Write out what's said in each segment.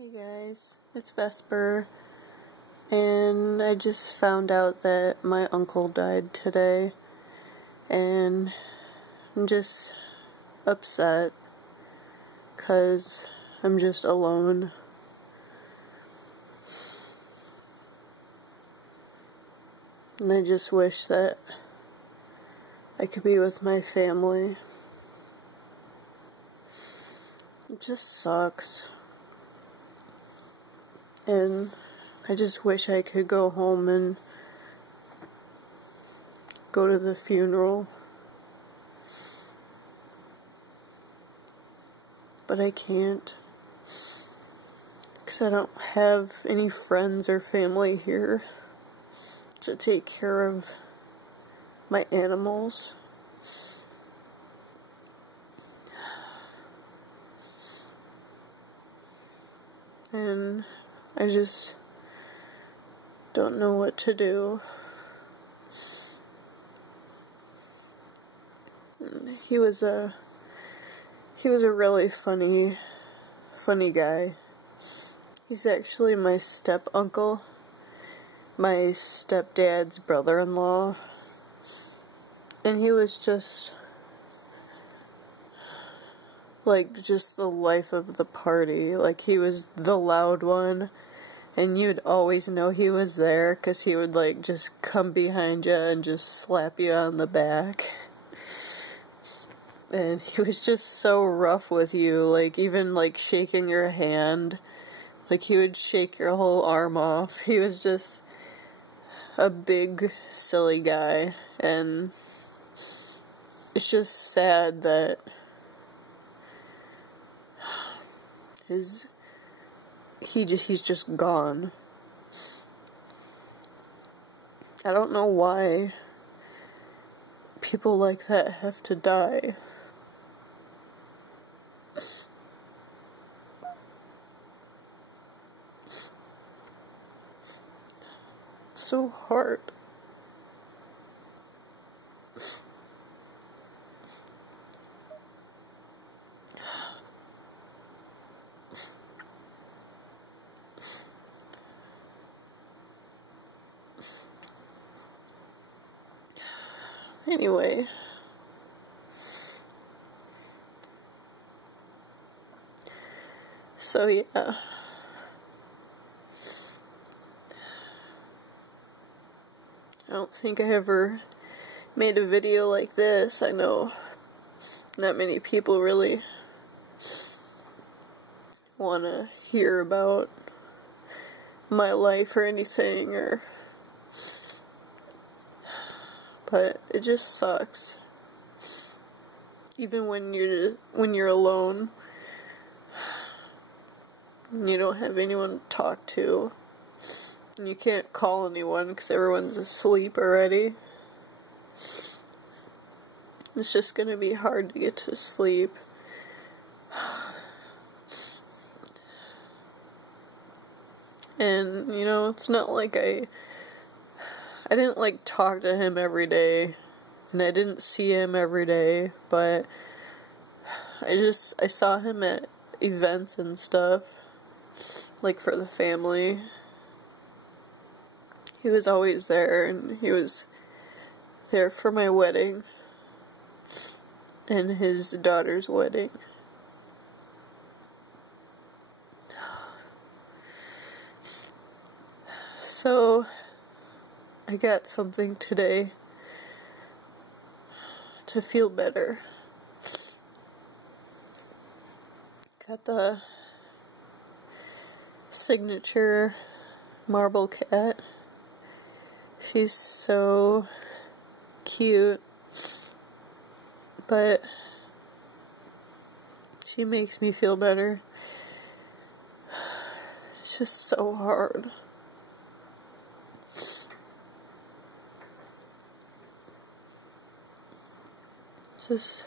Hey guys, it's Vesper, and I just found out that my uncle died today, and I'm just upset because I'm just alone. And I just wish that I could be with my family. It just sucks. And I just wish I could go home and go to the funeral. But I can't. Because I don't have any friends or family here to take care of my animals. And I just don't know what to do. He was a really funny guy. He's actually my step-uncle, my stepdad's brother-in-law, and he was just the life of the party. Like, he was the loud one, and you'd always know he was there, because he would, just come behind you and just slap you on the back. And he was just so rough with you, even, shaking your hand. He would shake your whole arm off. He was just a big, silly guy, and it's just sad that he's just gone. I don't know why people like that have to die. It's so hard. Anyway, so yeah, I don't think I ever made a video like this. I know not many people really want to hear about my life or anything, but it just sucks. Even when you're alone, and you don't have anyone to talk to, and you can't call anyone because everyone's asleep already. It's just gonna be hard to get to sleep. And, it's not like I didn't, talk to him every day, and I didn't see him every day, but I saw him at events and stuff, for the family. He was always there, and he was there for my wedding, and his daughter's wedding. So, I got something today to feel better. Got the signature marble cat. She's so cute, but she makes me feel better. It's just so hard. Just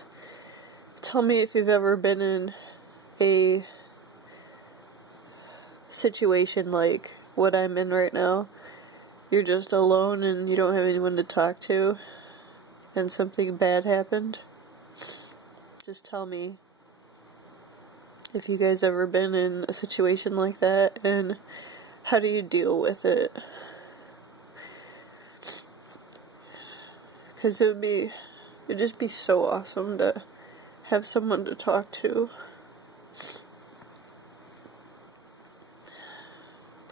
tell me if you've ever been in a situation like what I'm in right now. You're just alone and you don't have anyone to talk to, and something bad happened. Just tell me if you guys ever been in a situation like that, and how do you deal with it? Because it'd just be so awesome to have someone to talk to.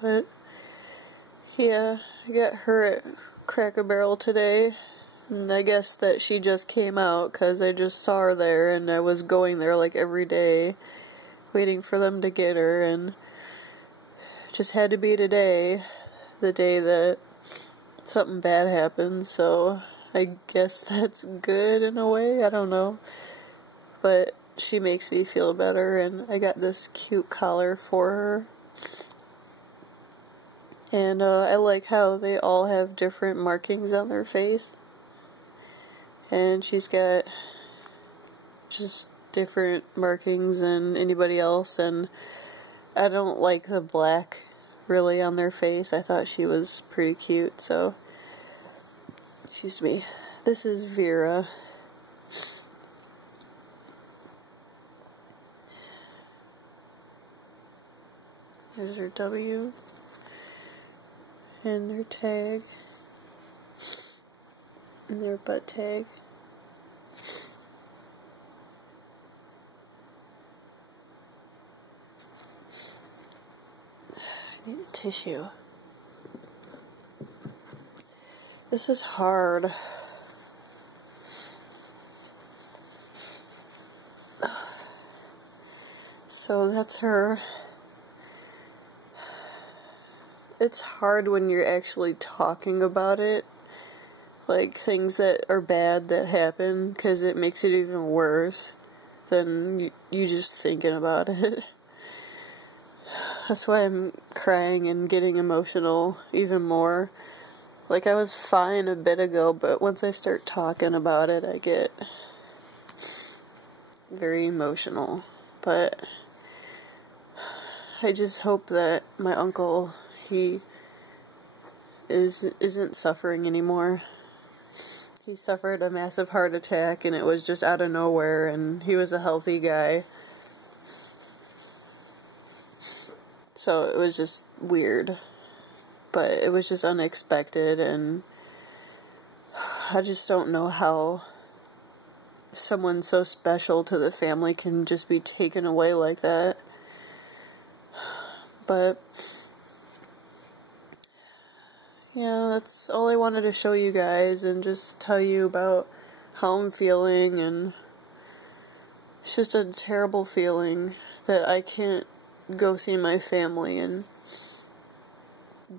But yeah, I got her at Cracker Barrel today, and I guess that she just came out because I just saw her there, and I was going there like every day waiting for them to get her, and it just had to be today, the day that something bad happened. So I guess that's good in a way, I don't know, but she makes me feel better, and I got this cute collar for her. And I like how they all have different markings on their face. And she's got just different markings than anybody else. And I don't like the black really on their face. I thought she was pretty cute. So, excuse me. This is Vera. There's her W. And their tag, and their butt tag. I need a tissue. This is hard. So that's her. It's hard when you're actually talking about it, like things that are bad that happen, because it makes it even worse than you just thinking about it. That's why I'm crying and getting emotional even more. Like, I was fine a bit ago, but once I start talking about it, I get very emotional. But I just hope that my uncle, he isn't suffering anymore. He suffered a massive heart attack, and it was just out of nowhere, and he was a healthy guy. So it was just weird. But it was just unexpected, and I just don't know how someone so special to the family can just be taken away like that. But yeah, that's all I wanted to show you guys and just tell you about how I'm feeling, and it's just a terrible feeling that I can't go see my family and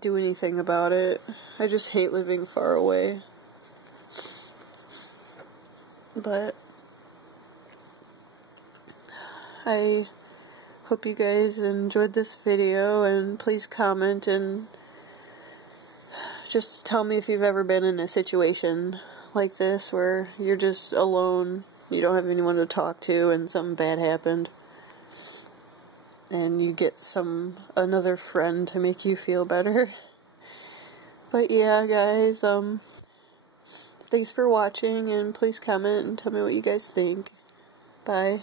do anything about it. I just hate living far away. But I hope you guys enjoyed this video, and please comment and just tell me if you've ever been in a situation like this where you're just alone, you don't have anyone to talk to, and something bad happened, and you get another friend to make you feel better. But yeah, guys, thanks for watching, and please comment and tell me what you guys think. Bye.